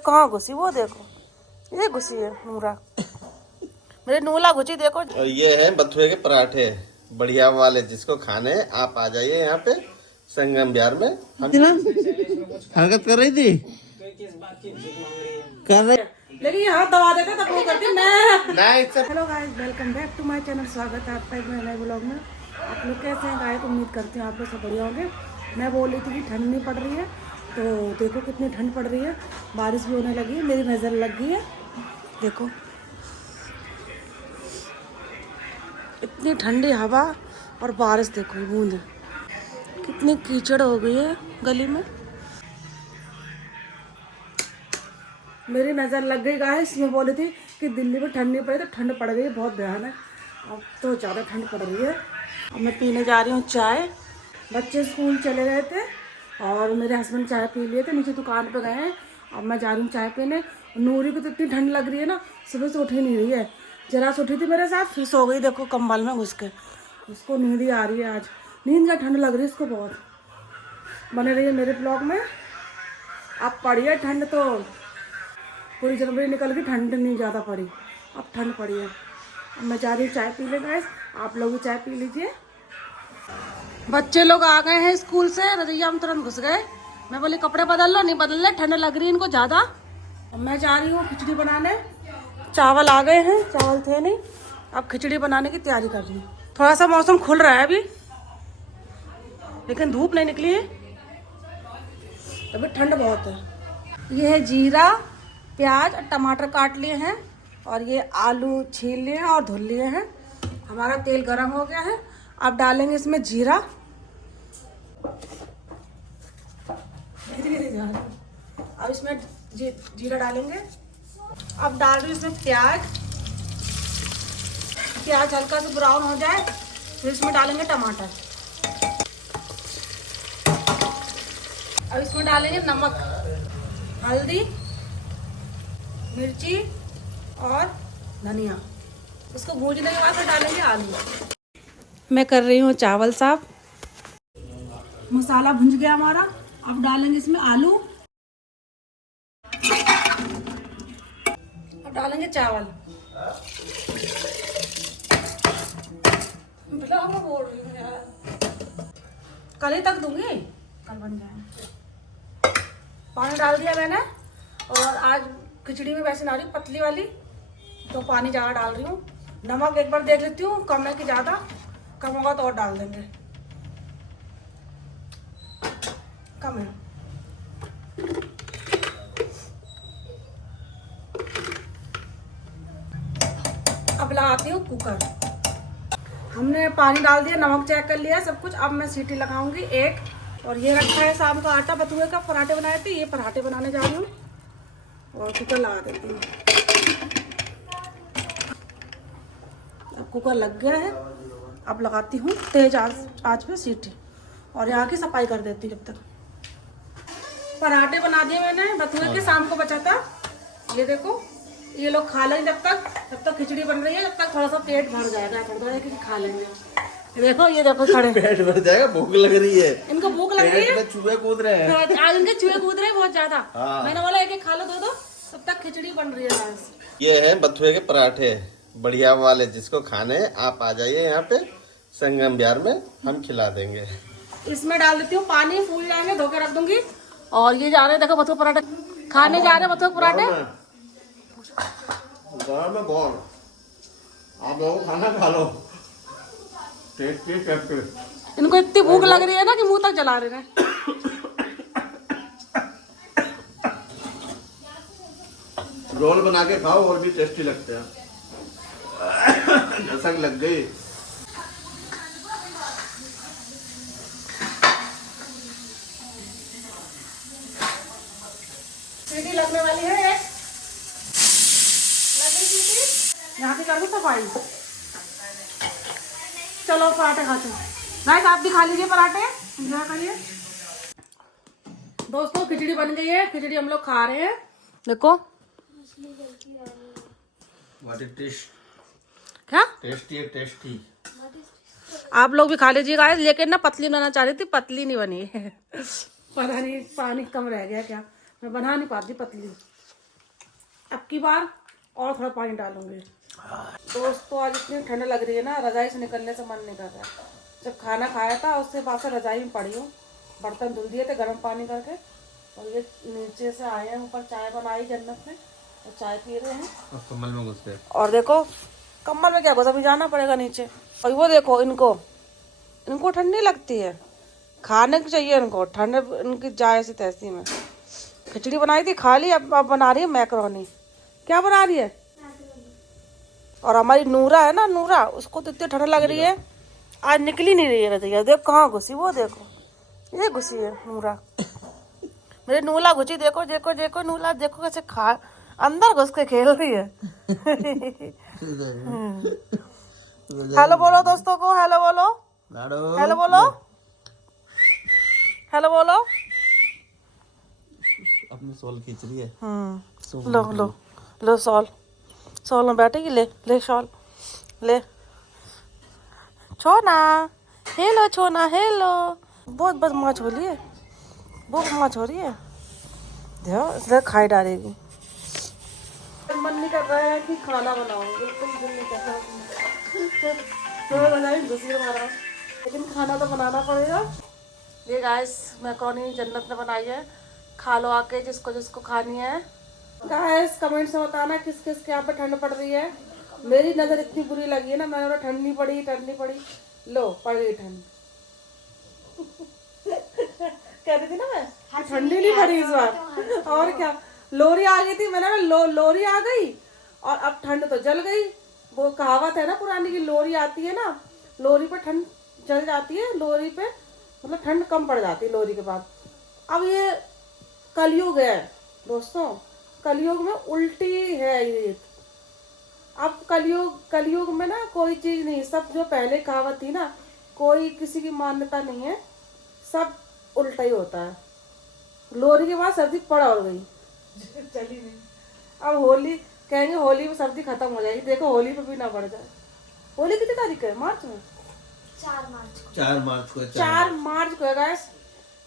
कहाँ घुसी वो देखो, ये घुसी है नूरा, मेरे नूला घुसी देखो। और ये है बथुए के पराठे बढ़िया वाले, जिसको खाने आप आ जाइए यहाँ पे संगम बिहार में। हम हरकत कर रही थी कर रही, लेकिन यहाँ दबा देते तब वो करती मैं। नहीं। Hello guys, welcome back to my channel. स्वागत है आपका एक नए व्लॉग में। आप लोग कैसे हैं गाइस? उम्मीद करते हैं आप लोग सब बढ़िया होंगे। मैं बोल रही थी कि ठंड नहीं पड़ रही है, तो देखो कितनी ठंड पड़ रही है। बारिश भी होने लगी है, मेरी नज़र लग गई है। देखो इतनी ठंडी हवा और बारिश, देखो बूंद कितनी कीचड़ हो गई है गली में। मेरी नज़र लग गई गाइस। मैं बोली थी कि दिल्ली में ठंड नहीं पड़ी, तो ठंड पड़ गई बहुत भयानक। अब तो ज़्यादा ठंड पड़ रही है। अब मैं पीने जा रही हूँ चाय। बच्चे स्कूल चले गए थे और मेरे हस्बैंड चाय पी लिए थे, नीचे दुकान पे गए हैं। अब मैं जा रही हूँ चाय पीने। नूरी को तो इतनी ठंड लग रही है ना, सुबह से उठ ही नहीं रही है। जरा से उठी थी मेरे साथ, फिर सो गई देखो कंबल में घुस के। उसको नींद ही आ रही है आज, नींद का ठंड लग रही है इसको बहुत। बने रही है मेरे ब्लॉग में। अब पड़ी है ठंड, तो पूरी जनवरी निकल गई, ठंड नहीं ज़्यादा पड़ी, अब ठंड पड़ी है। अब मैं जा रही हूँ चाय पी ले गाइस, आप लोग भी चाय पी लीजिए। बच्चे लोग आ गए हैं स्कूल से, रजैया में तुरंत घुस गए। मैं बोली कपड़े बदल लो, नहीं बदल रहे, ठंड लग रही है इनको ज़्यादा। अब मैं जा रही हूँ खिचड़ी बनाने। चावल आ गए हैं, चावल थे नहीं, अब खिचड़ी बनाने की तैयारी कर रही हूँ। थोड़ा सा मौसम खुल रहा है अभी, लेकिन धूप नहीं निकली है, अभी ठंड बहुत है। ये है जीरा, प्याज और टमाटर काट लिए हैं, और ये आलू छील लिए हैं और धुल लिए हैं। हमारा तेल गरम हो गया है। अब डालेंगे इसमें जीरा, अब इसमें जीरा डालेंगे। अब डाल रही इसमें प्याज। प्याज हल्का सा ब्राउन हो जाए फिर इसमें डालेंगे टमाटर। अब इसमें डालेंगे नमक, हल्दी, मिर्ची और धनिया। इसको भूनने के बाद फिर डालेंगे आलू। मैं कर रही हूँ चावल साफ। मसाला भुंज गया हमारा, अब डालेंगे इसमें आलू, अब डालेंगे चावल। बोल रही हूँ यार, कल ही तक दूंगी, कल बन जाए। पानी डाल दिया मैंने, और आज खिचड़ी में वैसे ना रही पतली वाली, तो पानी ज़्यादा डाल रही हूँ। नमक एक बार देख लेती हूँ कम है कि ज़्यादा, कम होगा तो और डाल देंगे। कम है। अब लगाती हूँ कुकर। हमने पानी डाल दिया, नमक चेक कर लिया सब कुछ। अब मैं सीटी लगाऊंगी एक। और ये रखा है शाम का आटा, बथुए का पराठे बनाए थे, ये पराठे बनाने जा रही हूँ और कुकर लगा देती हूँ। अब कुकर लग गया है, अब लगाती हूँ तेज आंच पे सीटी, और यहाँ की सफाई कर देती हूँ जब तक। पराठे बना दिए मैंने बथुए के, शाम को बचा था। ये देखो, ये लोग खा लेंगे जब तक खिचड़ी बन रही है, जब तक थोड़ा सा पेट भर जाएगा, थोड़ा कि खा लेंगे। देखो ये देखो खड़े, पेट भर जाएगा, भूख लग रही है इनको, भूख लग रही है, चूहे कूद रहे हैं आज इनके चूहे कूद रहे हैं बहुत ज्यादा। हाँ। मैंने बोला एक एक खा लो, दो, तब तक खिचड़ी बन रही है। ये है बथुए के पराठे बढ़िया वाले, जिसको खाने आप आ जाइए यहाँ पे संगम बिहार में, हम खिला देंगे। इसमें डाल देती हूँ पानी, फूल जाएंगे, धो के रख दूंगी। और ये जा रहे हैं, देखो बथुए पराठे खाने जा रहे हैं। बथुए पराठे गरम में बहुत, आप लोग खाना खा लो, टेस्टी टेस्टी। इनको इतनी भूख लग रही है ना कि मुंह तक जला रहे हैं। रोल बना के खाओ, और भी टेस्टी लगते हैं। झसक लग गई। सीटी लगने वाली है, एक लगी सीटी, यहाँ से कर दो सफाई। चलो पराठे खाते हैं गाइस, आप भी खा लीजिए पराठे, एंजॉय करिए। दोस्तों खिचड़ी बन गई है, खिचड़ी हम लोग खा रहे हैं। देखो व्हाट इज टेस्ट, क्या टेस्टी है, टेस्टी। आप लोग भी खा लीजिए गाइस। लेकिन ना पतली बनाना चाह रही थी, पतली नहीं बनी है। पता नहीं पानी कम रह गया क्या, मैं बना नहीं पाती पतली। अब की बार और थोड़ा पानी डालूंगी। दोस्तों आज इतनी ठंड लग रही है ना, रजाई से निकलने से मन नहीं कर रहा है। जब खाना खाया था उसके बाद से रजाई में पड़ी हूँ, बर्तन धुल दिए थे गर्म पानी करके, और ये नीचे से आए हैं ऊपर, चाय बनाई जन्नत में और चाय पी रहे हैं। और कम्बल में घुस गए। और देखो कम्बल में क्या घुसा, अभी जाना पड़ेगा नीचे। और वो देखो इनको ठंडी लगती है, खाने की चाहिए इनको ठंड, इनकी जाए ऐसी तैसी में। खिचड़ी बनाई थी खा ली, अब बना रही है मैकरोनी। क्या बना रही है? और हमारी नूरा है ना, नूरा, उसको तो इतनी ठंड लग रही है, आज निकली नहीं रही है रतिया। देख कहाँ घुसी, वो देखो ये घुसी है नूरा, मेरी नूला घुसी। देखो देखो देखो नूला, देखो कैसे खा अंदर घुस के खेल रही है। हेलो बोलो दोस्तों को, हेलो बोलो, हेलो बोलो, हेलो बोलो। अपनी शॉल खींच रही है। लो लो लो शॉल में बैठेगी, ले ले शॉल ले। छोना हेलो, छोना हेलो। बहुत बदमाश हो रही है, बहुत बदमाश हो रही है। देखो इसलिए खाई डालेगी। मन नहीं कर रहा है कि खाना बनाऊं, बिल्कुल दिल नहीं कर रहा। तो बनाई दूसरी मारा, लेकिन खाना तो बनाना पड़ेगा। ये गाइस मैक्रोनी जन्नत ने बनाई है, खा लो आके जिसको जिसको खानी है। गाइस कमेंट्स में बताना किस किस के यहाँ पे ठंड पड़ रही है। मेरी नज़र इतनी बुरी लगी है ना, मैंने बोला ठंड नहीं पड़ी, ठंड नहीं पड़ी, लो पड़ गई ठंड। कह रही थी ना मैं ठंडी नहीं पड़ी इस बार, और क्या। लोरी आ गई थी, मैंने लोरी आ गई और अब ठंड तो जल गई। वो कहावत है ना पुरानी की, लोरी आती है ना, लोरी पे ठंड जल जाती है, लोरी पे मतलब ठंड कम पड़ जाती है लोरी के बाद। अब ये कलयुग है दोस्तों, कलयुग में उल्टी है ये। अब कलयुग में ना कोई चीज नहीं, सब जो पहले कहावत थी ना, कोई किसी की मान्यता नहीं है, सब उल्टा ही होता है। लोरी के बाद सर्दी पड़ और गई, चली नहीं। अब होली कहेंगे, होली में सर्दी खत्म हो जाएगी, देखो होली पे भी ना बढ़ जाए। होली कितनी तारीख है? मार्च में 4 मार्च को है गाइस।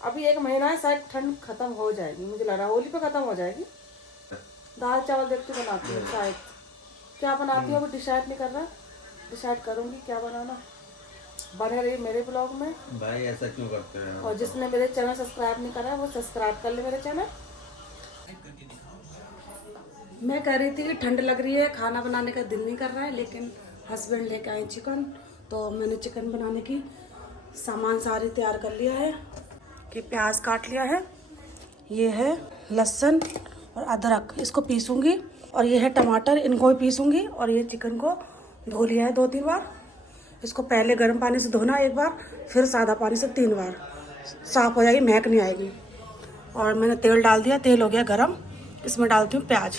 अभी 1 महीना है, शायद ठंड खत्म हो जाएगी, मुझे लग रहा है होली पे खत्म हो जाएगी। दाल चावल देखते बनाती हूँ शायद, क्या बनाती हूँ अभी डिसाइड नहीं कर रहा, डिसाइड करूँगी क्या बनाना। बने रही मेरे ब्लॉग में भाई, ऐसा क्यों करते हैं? और जिसने मेरे चैनल सब्सक्राइब नहीं करा है वो सब्सक्राइब कर ले मेरे चैनल। मैं कह रही थी कि ठंड लग रही है, खाना बनाने का दिल नहीं कर रहा है, लेकिन हस्बैंड लेके आए चिकन, तो मैंने चिकन बनाने की सामान सारी तैयार कर लिया है। कि प्याज काट लिया है, ये है लहसुन और अदरक, इसको पीसूंगी, और ये है टमाटर, इनको भी पीसूंगी, और ये चिकन को धो लिया है 2-3 बार। इसको पहले गर्म पानी से धोना 1 बार, फिर सादा पानी से 3 बार, साफ़ हो जाएगी, महक नहीं आएगी। और मैंने तेल डाल दिया, तेल हो गया गरम, इसमें डालती हूँ प्याज।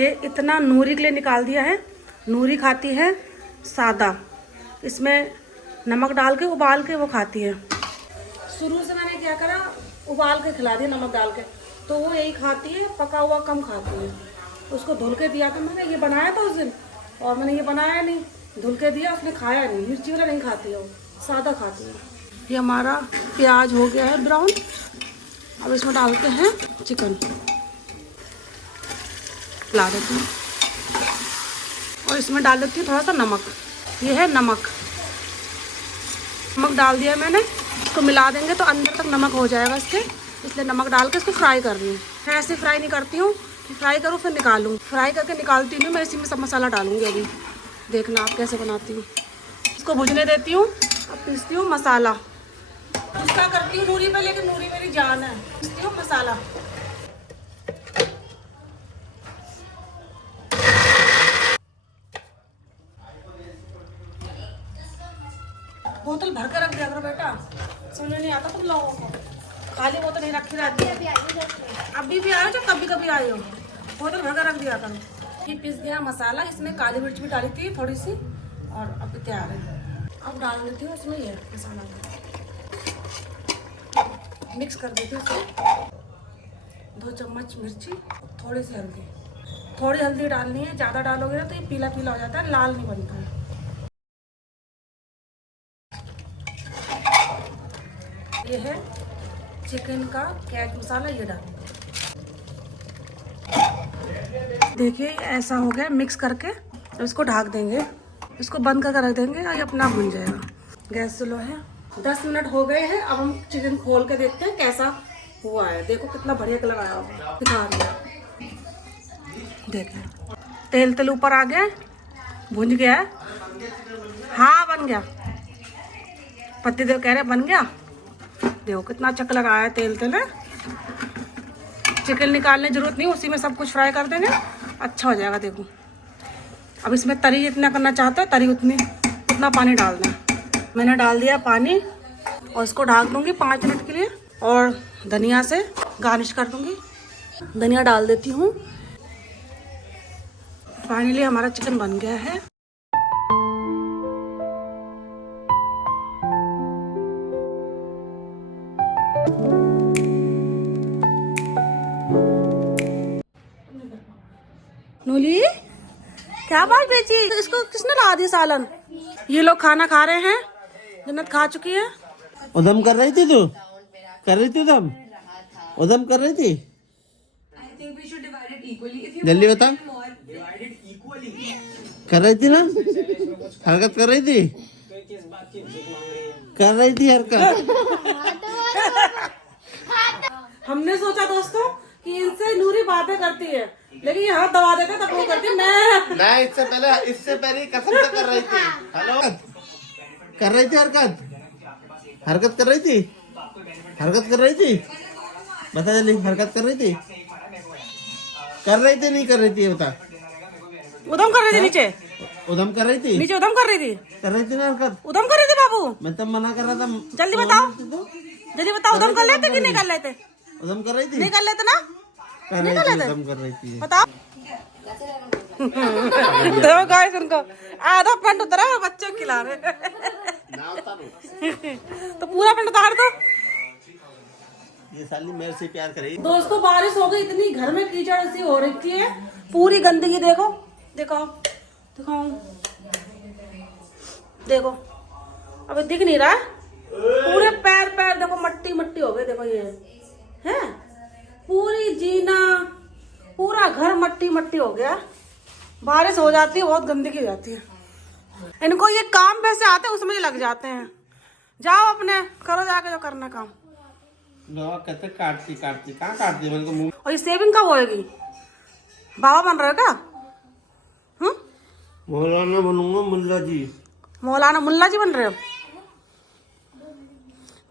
ये इतना नूरी के लिए निकाल दिया है, नूरी खाती है सादा, इसमें नमक डाल के उबाल के वो खाती है। शुरू से मैंने क्या करा, उबाल के खिला दिया नमक डाल के, तो वो यही खाती है, पका हुआ कम खाती है। उसको धुल के दिया था मैंने, ये बनाया था उस दिन, और मैंने ये बनाया नहीं, धुल के दिया, उसने खाया नहीं, मिर्ची वाला नहीं खाती है वो, सादा खाती है। ये हमारा प्याज हो गया है ब्राउन, अब इसमें डालते हैं चिकन, ला देती हूँ, और इसमें डाल देती हूँ थोड़ा सा नमक। ये है नमक डाल दिया मैंने, इसको मिला देंगे तो अंदर तक नमक हो जाएगा इसके, इसलिए नमक डाल के इसको फ्राई कर रही हूँ। मैं ऐसे फ्राई नहीं करती हूँ, फ्राई करूँ फिर निकालूँ, फ्राई करके निकालती हूँ मैं, इसी में सब मसाला डालूँगी। अभी देखना आप कैसे बनाती हूँ। इसको भुजने देती हूँ, अब पीसती हूँ मसाला, गुस्सा करती हूँ नूरी पे, लेकिन नूरी मेरी जान है। पीसती हूँ मसाला, बोतल भर के रख दिया करो बेटा, समझ नहीं आता तुम लोगों को, खाली बोतल नहीं रखी रहती है। अभी भी आए हो, जब कभी कभी आए हो, बोतल भर के रख दिया करो। ये पीस गया मसाला, इसमें काली मिर्च भी डाली थी थोड़ी सी, और अब तैयार है। अब डाल देती हूँ इसमें ये मसाला, मिक्स कर देती हूँ इसमें। 2 चम्मच मिर्ची, थोड़ी सी हल्दी, थोड़ी हल्दी डालनी है, ज़्यादा डालोगे ना तो ये पीला पीला हो जाता है, लाल नहीं बनता है। ये है चिकन का कैच मसाला ये डालेंगे। देखिए ऐसा हो गया मिक्स करके, अब इसको ढक देंगे, इसको बंद करके रख देंगे और ये अपना भुन जाएगा। गैस स्लो है। 10 मिनट हो गए हैं। अब हम चिकन खोल के देखते हैं कैसा हुआ है। देखो कितना बढ़िया कलर आया होगा, दिखा रही है। देखिए तेल तेल ऊपर आ गया, भुंज गया है। हाँ बन गया, पति देव कह रहे बन गया। देखो कितना अच्छा कलर आया है, तेल तेल है। चिकन निकालने की जरूरत नहीं, उसी में सब कुछ फ्राई कर देंगे, अच्छा हो जाएगा। देखो अब इसमें तरी जितना करना चाहते हो तरी उतना पानी डाल दें। मैंने डाल दिया पानी और इसको ढक दूंगी 5 मिनट के लिए और धनिया से गार्निश कर दूंगी। धनिया डाल देती हूँ। फाइनली हमारा चिकन बन गया है। नूली क्या बात बेची, इसको किसने ला दिया सालन? ये लोग खाना खा रहे हैं, जन्नत खा चुकी है। उधम कर रही थी तू? कर रही थी उधम? उधम कर रही थी? जल्दी बता। कर रही थी ना, हरकत कर रही थी, कर रही थी हरकत। हमने सोचा दोस्तों कि इनसे नूरी बातें करती है, लेकिन ये हाथ दबा देते तब वो करती मैं नहीं, इससे पहले कसम से कर रही थी। हेलो, कर रही थी हरकत, हरकत कर रही थी, हरकत कर रही थी। बता जल्दी, हरकत कर रही थी, कर रही थी नहीं कर रही थी बता। उधम कर रही थी नीचे, उधम कर रही थी, नीचे उधम कर रही थी, कर रही थी ना हरकत, उधम कर रही थी बाबू। मैं तब मना कर रहा था। जल्दी बताओ, जल्दी बताओ, उधम कर लेते कि नहीं कर लेते? उधम कर रही थी, नहीं कर लेते ना, कर रही थी, उधम कर रही थी। बताओ। देखो गाइस उनको आधा पेंट उतरा और बच्चों को खिला रहे। तो पूरा पेंट उतार दो। ये साली मेरे से प्यार करेगी। दोस्तों बारिश हो गई इतनी, घर में कीचड़ सी हो रही है, पूरी गंदगी। देखो दिखाओ दिखाओ, देखो अभी दिख नहीं रहा है, पूरे पैर पैर देखो मट्टी मट्टी हो गए। देखो ये है पूरी जीना, पूरा घर मट्टी मट्टी हो गया। बारिश हो जाती है बहुत गंदगी हो जाती है। इनको ये काम वैसे आते हैं उसमें ही लग जाते हैं। जाओ अपने करो जाके जो करना काम। कहते काटती काटती, कहाँ काटती मेरे को मुंह। और ये सेविंग कब होएगी? बाबा बन रहे हो क्या? मौलाना बनूंगा, मुल्ला जी। मौलाना मुल्ला जी बन रहे हो?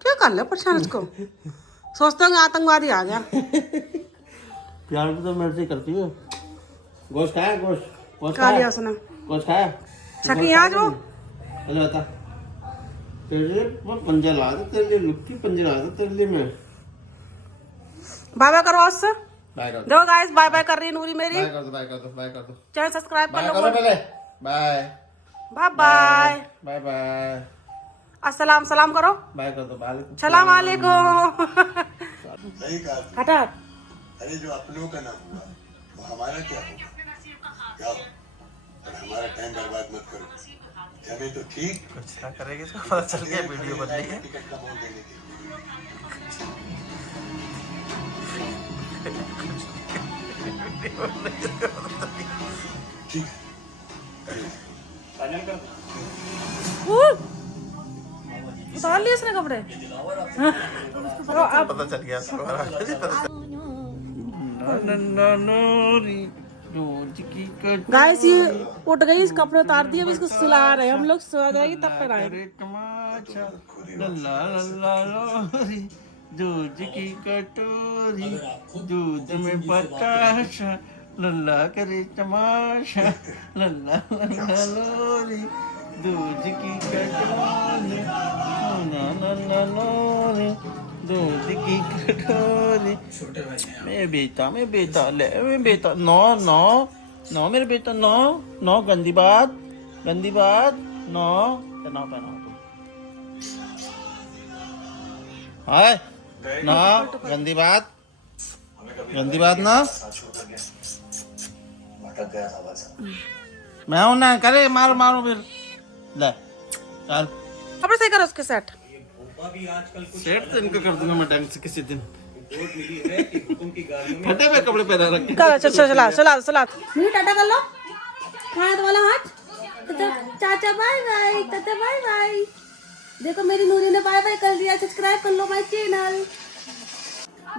क्या कर ले परेशान इसको, सोचते होंगे आतंकवादी आ गया। प्यार भी तो मेरे से करती है। गोश्त खाया, गोश्त गोश्त खा लिया खाया, उसने। गोश्त खाया। छकी यहाँ जो अरे बता, तेरे लिए मैं पंजा ला दे, तेरे लिए लुक्की पंजा ला दे तेरे लिए मैं। बाय बाय करो उससे। बाय कर दो, देखो गाइस बाय बाय कर रही है नूरी मेरी। बाय कर दो, बाय कर दो, बाय कर दो। चैनल सब्सक्राइब कर बाय लो। करो पहले, bye bye bye. Bye bye. अस्सलाम सलाम करो। बाय कर दो, बाय। सलाम वालेकुम। सही कहा। हटा। अरे जो अपनों का नाम हुआ वो हमारा क्या होगा? जाओ और हमारा टाइम बर्बाद मत करो। जमे तो ठीक, कुछ ना करेगी तो पता चल गया वीडियो बन रही है। टिकट का मोल देने के ठीक उतार लिए इसने कपड़े। पता चल गया, गाइस ये उठ गई, इस कपड़े उतार दिए, अब इसको सुला रहे हैं हम लोग। सो जाएगी तब पर आएंगे। दूध की कटोरी, दूध में बताशा, लल्ला करे तमाशा, लल्ला लल्ला लोरी, दूध की कटोरी, लल्ला लोरी, दूध की कटोरी। मैं बेटा ले, मैं बेटा, नो नो नो मेरे बेटा, नो नो, गंदी बात नो। पहनाओ हाय ना, गंदी बात ना। मैं हूं ना, करे मारो फिर ले चल। कपड़े सही करो उसके सेट। सेट तो इनको कर दूंगा मैं ढंग से किसी दिन। फटे हुए कपड़े पहना रखे। चला नहीं टाटा कर लो, हाथ वाला हाथ। चाचा बाय बाय, चाचा बाय बाय। देखो मेरी नूरी ने बाय बाय कर दिया। सब्सक्राइब कर लो माय चैनल।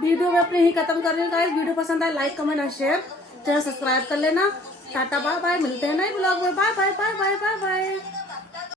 वीडियो में अपने ही खत्म कर रही हूँ गाइस। वीडियो पसंद आए लाइक कमेंट और शेयर, चैनल सब्सक्राइब कर लेना। टाटा बाय बाय, मिलते हैं नए ब्लॉग में। Bye bye bye bye bye bye.